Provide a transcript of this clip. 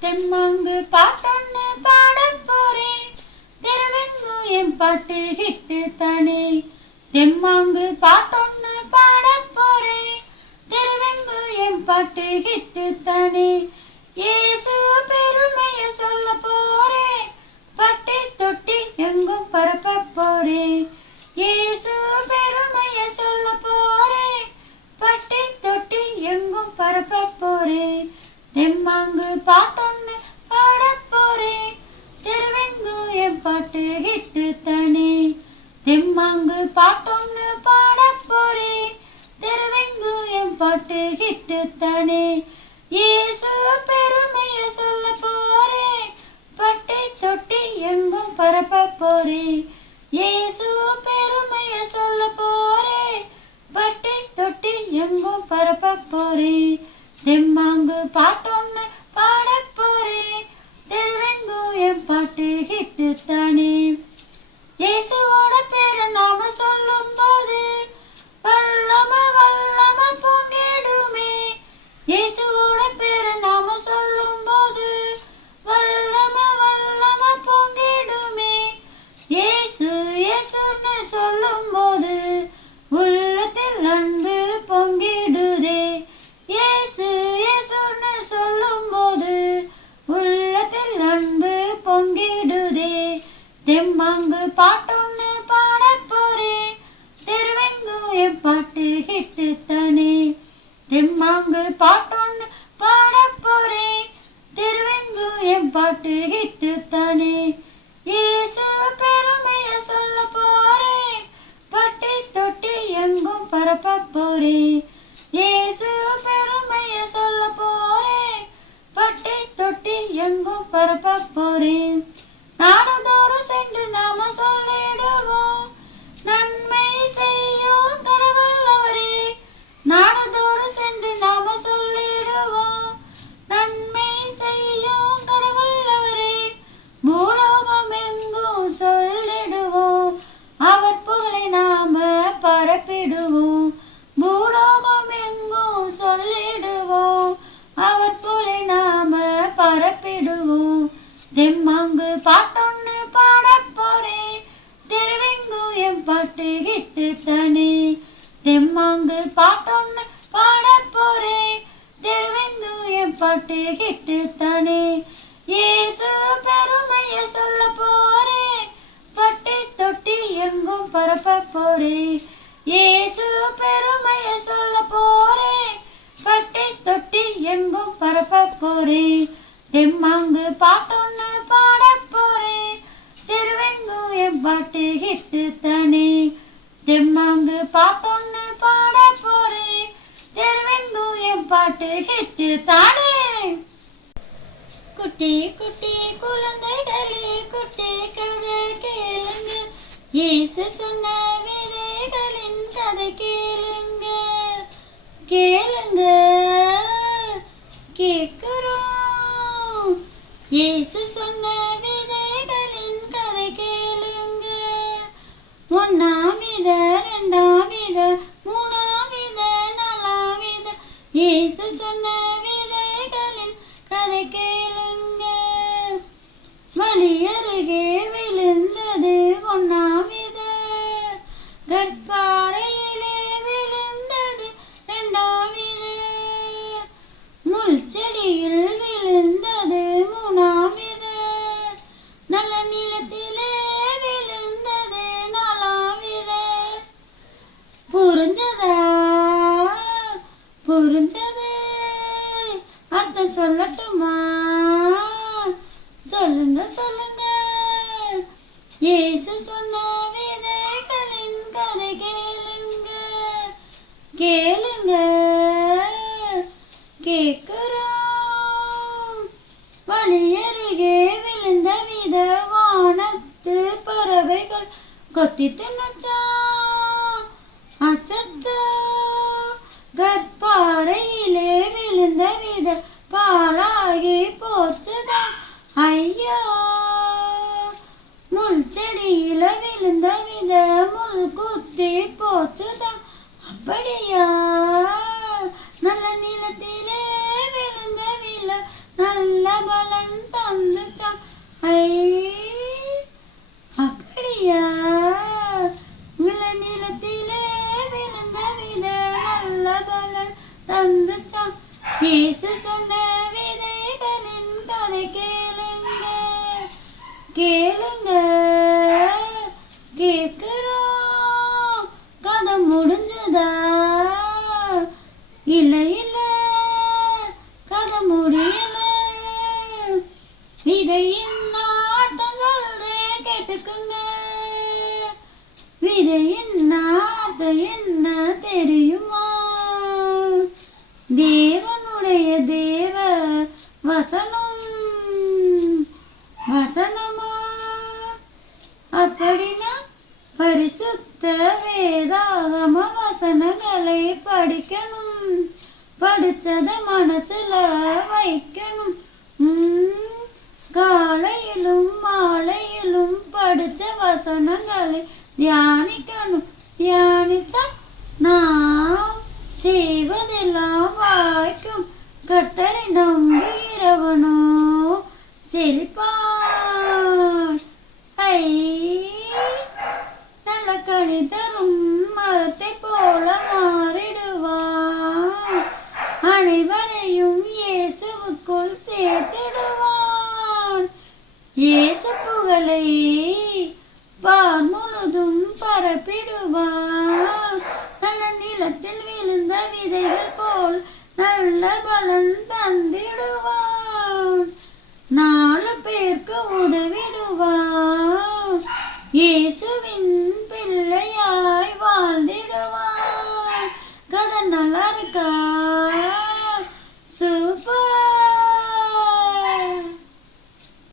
தெம்மாங்கு பாட்டொன்னு பாடப் போறேன். தெருவெங்கும் என் பாட்டு ஹிட்டு தானே. தெம்மாங்கு பாட்டொன்னு பாடப் போறேன். தெருவெங்கும் என் பாட்டு ஹிட்டு தானே. இயேசு பெருமைய சொல்ல போறேன். பட்டி தொட்டி எங்கும் பரப்ப போறேன். இயேசு பெருமைய சொல்ல போறேன். பட்டி தொட்டி எங்கும் பரப்ப போறேன். தெம்மாங்கு பாட்டொன்னு பாடப் போறேன். தெருவெங்கும் என் பாட்டு ஹிட்டு தானே. தெம்மாங்கு பாட்டொன்னு பாடப் போறேன். தெருவெங்கும் என் பாட்டு ஹிட்டு தானே. இயேசு பெருமைய சொல்ல போறேன். பட்டி தொட்டி எங்கும் பரப்ப போறேன். இயேசு பெருமைய சொல்ல போறேன். பட்டி தொட்டி எங்கும் பரப்ப போறேன். தெம்மாங்கு பாட்டொன்னு பாடப் போறேன். தெருவெங்கும் என் பாட்டு ஹிட்டு தானே. இயேசுவோட பேரை நாம சொல்லும் போது வல்லம வல்லம பொங்கிடுமே. இயேசுவோட பேரை நாம சொல்லும் போது வல்லம வல்லம பொங்கிடுமே. இயேசு இயேசுன்னு சொல்லும் போது உள்ளத்தில் அன்பு பொங்கிடுதே. இயேசு இயேசுன்னு சொல்லும் போது உள்ளத்தில் அன்பு பொங்கிடுதே. தெம்மாங்கு பாட்டொன்னு பாடப் போறேன். தெருவெங்கும் என் பாட்டு ஹிட்டு தானே. தெம்மாங்கு பாட்டொன்னு பாடப் போறேன். தெருவெங்கும் என் பாட்டு ஹிட்டு தானே. இயேசு பெருமைய சொல்ல போறேன். பட்டி தொட்டி எங்கும் பரப்ப போறேன். இயேசு பெருமைய சொல்ல போறேன். பட்டி தொட்டி எங்கும் பரப்ப போறேன். நாடுதோறும் சென்று நாம சொல்லிடுவோம். நன்மை செய்யும் கடவுள் அவரே. நாடுதோறும் சென்று நாம சொல்லிடுவோம். நன்மை செய்யும் கடவுள் அவரே. பூலோகம் எங்கும் சொல்லிடுவோம். அவர் புகழை நாம பரப்பிடுவோம். பூலோகம் எங்கும் சொல்லிடுவோம். அவர் புகழை நாம பரப்பிடுவோம். தெம்மாங்கு பாட்டொன்னு பாடப் போறேன். தெருவெங்கும் என் பாட்டு ஹிட்டு தானே. தெம்மாங்கு பாட்டொன்னு பாடப் போறேன். தெருவெங்கும் என் பாட்டு ஹிட்டு தானே. இயேசு பெருமைய சொல்ல போறேன். பட்டி தொட்டி எங்கும் பரப்ப போறேன். இயேசு பெருமைய சொல்ல போறேன். பட்டி தொட்டி எங்கும் பரப்ப போறேன். தெம்மாங்கு பாட்டொன்னு பாடப் போறேன். தெருவெங்கும் என் பாட்டு ஹிட்டு தானே. தெம்மாங்கு பாட்டொன்னு பாடப் போறேன். தெருவெங்கும் என் பாட்டு ஹிட்டு தானே. குட்டி குட்டி குழந்தைகளே குட்டி கதை கேளுங்க. இயேசு சொன்ன விதைகளின் கதை கேளுங்க. கேளுங்க கேட்கிறோம். இயேசு சொன்ன விதைகளின் கதை கேளுங்க. ஒன்னாம் வித, ரெண்டாம் வித, மூணாம் வித, நாலாம் வித. இயேசு சொன்ன விதைகளின் கதை கேளுங்க. வழி அருகே விழுந்தது ஒன்னாம் வித. கற்பாறையிலே விழுந்தது ரெண்டாம் வித. முள் செடியில் விழுந்தது மூணாம் வித. நல்ல நிலத்திலே விழுந்தது நாலாம் வித. புரிஞ்சதா? புரிஞ்சது. அர்த்தம் சொல்லட்டுமா? சொல்லுங்க சொல்லுங்க. இயேசு சொன்ன விதைகளின் கதை கேளுங்க. கேளுங்க கேட்கிறோம். வழி அருகே விழுந்த வித வானத்து பறவைகள் கொத்தி தின்னச்சா. அச்சச்சோ. கற்பாறையிலே விழுந்த வித பாழாகி போச்சுதான். ஐயோ. முள் செடியில விழுந்த வித முள் குத்தி போச்சுதான். அப்படியா? நல்ல நிலத்திலே விழுந்த வில நல்ல பல கேளுங்க கேக்குறோம், கதை முடிஞ்சதா? இல்ல இல்ல, கதை முடியல. விதையின் நாட்டம் சொல்றேன் கேட்டுக்குங்க. விதையின் நாட்டம் என்ன தெரியுமா? தேவனுடைய தேவ வசனம் வசனமா? அப்படின்னா பரிசுத்த வேதாகம வசனங்களை படிக்கணும், படிச்சத மனசுல வைக்கணும். காலையிலும் மாலையிலும் படிச்ச வசனங்களை தியானிக்கணும். தியானிச்சா நாம் செய்வதெல்லாம் வாய்க்கும். கர்த்தரை நம்புகிறவனோ செழிப்பான். ஐ, நல்ல கனி தரும் மரத்தை போல மாறிடுவான். அனைவரையும் இயேசுவுக்குள் சேர்த்திடுவான். இயேசு புகழை வான் முழுதும் பரப்பிடுவான். நல்ல நிலத்தில் விழுந்த விதைகள் போல் நல்ல பலன் தந்திடுவான். 4 பேருக்கு உதவிடுவான். இயேசு